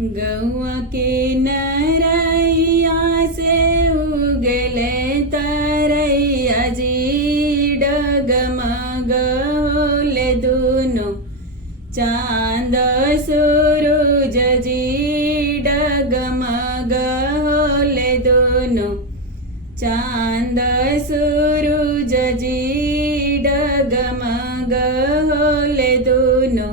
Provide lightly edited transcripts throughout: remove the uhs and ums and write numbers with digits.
गौआ के नरैया से उगले तरैया जी डगमग होले दुनो चांद सूरज जी डगमग होले दुनो चांद सूरज जी डगमग होले दुनो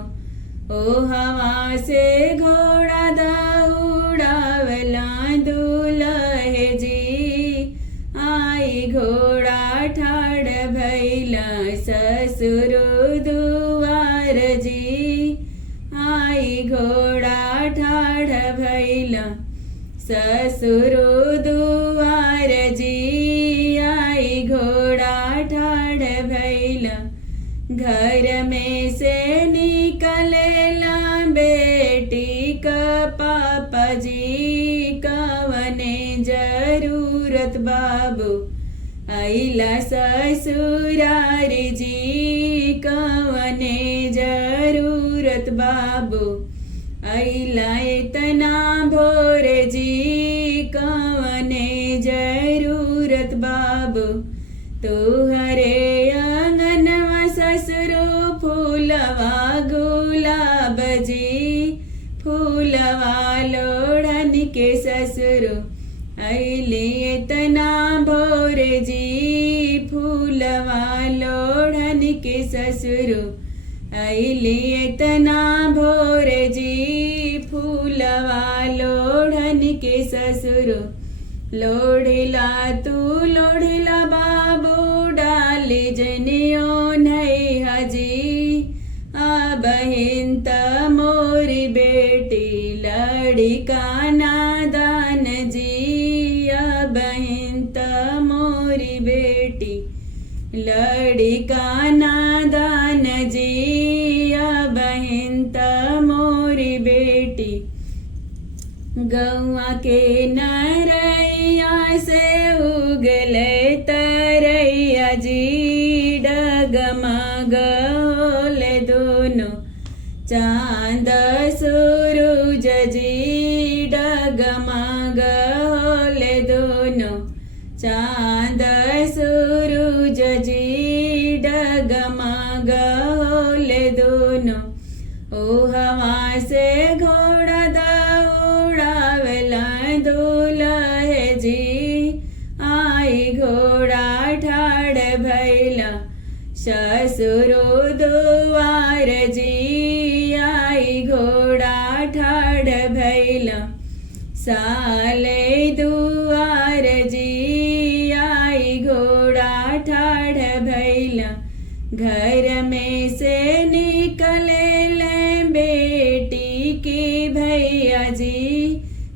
ओ हवा से घोड़ा दौड़ावला दुलहे जी आई घोड़ा ठाड़ भैला ससुर दुआर जी आई घोड़ा ठाड़ भैला ससुर दुआर जी आई घोड़ा ठाड़ भैला घर में से निकलेला बेटी का पापा जी कवने जरूरत बाबू आइला ससुरार जी कवने जरूरत बाबू आइला इतना भोर जी कवने जरूरत बाबू तुहरे आंगनवा ससुरो फूलवा गुलाब जी फूलवा लोढ़न के ससुरो अइले इतना भोर जी फूलवा लोढ़न के ससुरो अइले इतना भोर जी फूलवा लोढ़न के ससुरो लोढ़िला तू लोढ़िला बाबू डाली जनियो नहीं हजी बहिन त मोरी बेटी लड़ी का नादान जी बहिन त मोरी बेटी लड़ी का नादान जी बहिन त मोरी बेटी गौआ के नरैया से उगले तरैया जी डगमग होले दोनों चांद सूरज जी डगमग होले दोनों चांद सूरज जी डगमग होले दोनों ओ हवा से घोड़ा दौड़ावला दुलहे जी आई घोड़ा ठाड़ भैला ससुरो दुआर जी आई घोड़ा ठाड़ भैला साले दुआर जी आई घोड़ा ठाड़ भैला घर में से निकले बेटी की भैया जी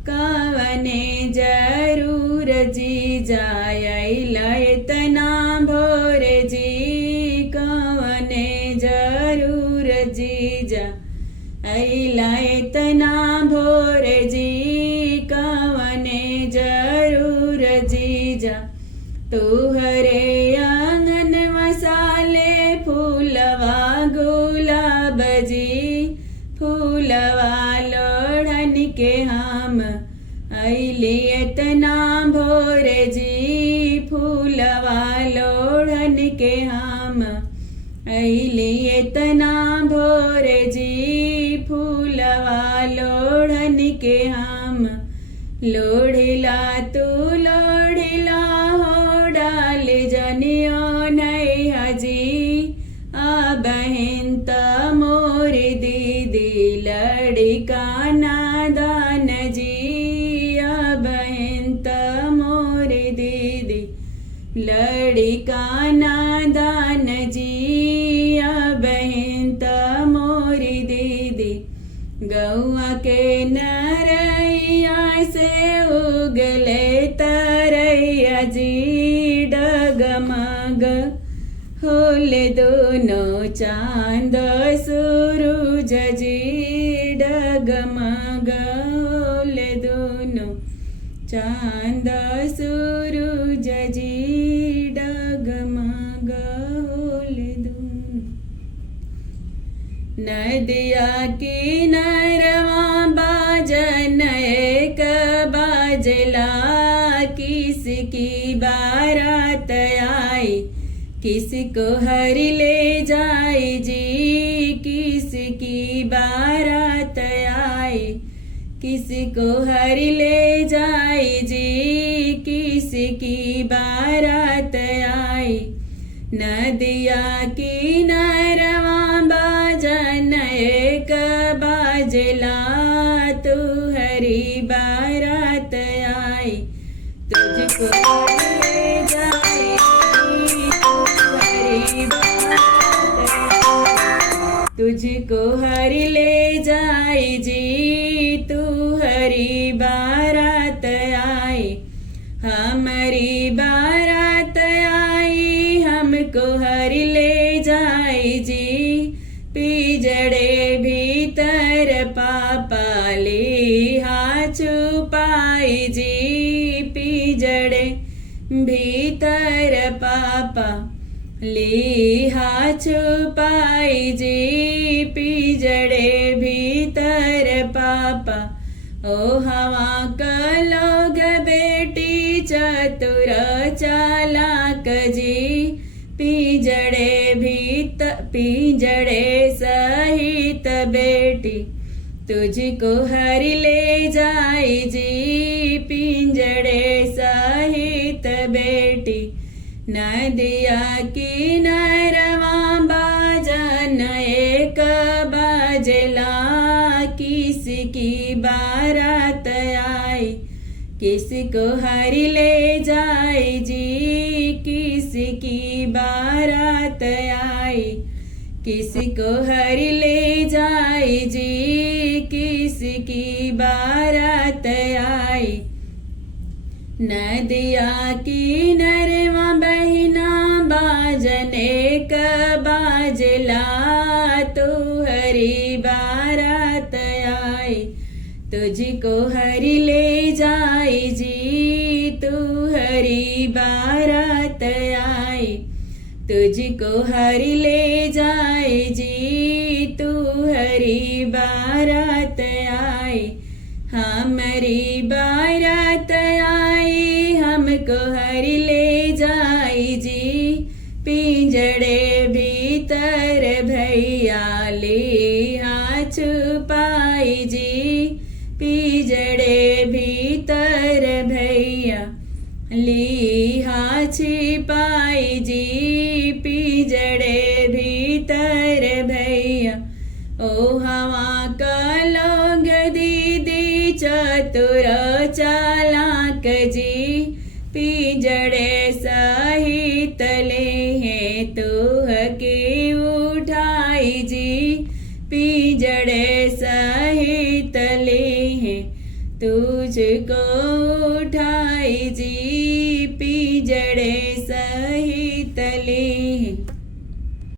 कवने जरूर जी जाइला इतना भोर जी कवने जरूर जी जा अइला इतना भोर जी कवने जरूर जी जा तुहरे आंगन मसाले फूलवा गुलाब जी फूलवा लोढ़न के हम अइले इतना भोर जी फूलवा लोढ़न के हम अइले इतना भोर जी फूलवा लोढ़न के हम लोढ़िला तू लोढ़िला हो डाल जनियो नहीं हजी बहिन त मोरी दीदी लड़ी का नादान जी बहिन त मोरी दीदी लड़ी का नादान जी बहिन त मोरी दीदी गौआ के नरैया से उगले तरैया जी डगमग होले दोनों चांद सूरज जी डगमग होले दोनों चांद सूरज जी डगमग होले दोनों नदिया किनारवा बाजल बाजला किसकी बारात आई, किसको हर ले जाए जी, किसकी बारात आई, किसको हर ले जाए जी, किसकी बारात आई। नदिया किनारवा बाजन एक बाजला, तू हरी बारात आई, तुझको ले जाए तू हरी बारात आई, तुझको हर ले जाए जी, तू हरी बारात आई। हमारी बारात आई हमको हर ले जाए जी, पिजड़े भीतर पापा ले हाथ छुपाई जी, पिजड़े भीतर पापा ले हाथ छुपाई जी, पिजड़े भीतर पापा। ओ हवा का लोग बेटी चतुर चालाक जी, पिंजड़े पिंजड़े सहित बेटी, तुझको हर ले जाए जी, पिंजड़े सहित बेटी। नदिया किनारवा बाजन एक बाजला, किसकी बारात आई, किसको हर ले जाए जी, किसकी बारात आई, किसको हर ले जाए जी, किसकी बारात आई। नदिया किनारवा बहिना बाजन एक बाजला, तू हरी बारात आई, तुझको हर ले जाए जी, तू हरी बारात आई, तुझको हर ले जाए जी, तू हरी बारात आई। हमारी बारात आई हमको हर ले जाए जी, पिंजड़े भीतर भैया ले हाथ छुपाई जी, पिंजड़े भीतर भैया ले हाथ छिपाई जी, पिंजड़े भीतर भैया। ओ हवा का लोग दीदी चतुर चालाक जी, पिंजड़े सहित ले हैं तू के उठाई जी, पिंजड़े सहित ले हैं तुझको उठाई जी, पिंजड़े सहित ले हैं।